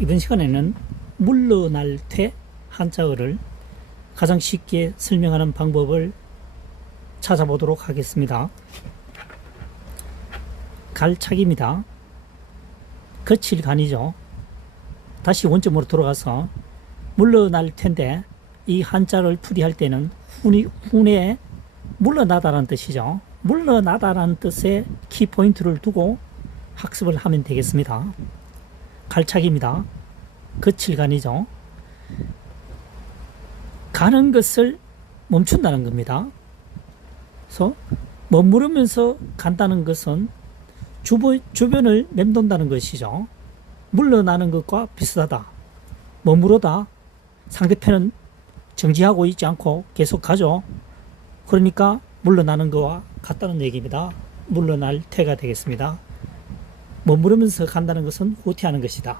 이번 시간에는 물러날 퇴 한자어를 가장 쉽게 설명하는 방법을 찾아보도록 하겠습니다. 갈착입니다. 거칠 간이죠. 다시 원점으로 돌아가서 물러날 텐데 이 한자를 풀이할 때는 훈이, 훈에 물러나다라는 뜻이죠. 물러나다라는 뜻의 키포인트를 두고 학습을 하면 되겠습니다. 갈착입니다. 거칠간이죠. 가는 것을 멈춘다는 겁니다. 그래서 머무르면서 간다는 것은 주변, 주변을 맴돈다는 것이죠. 물러나는 것과 비슷하다. 머무르다. 상대편은 정지하고 있지 않고 계속 가죠. 그러니까 물러나는 것과 같다는 얘기입니다. 물러날 태가 되겠습니다. 머무르면서 간다는 것은 후퇴하는 것이다.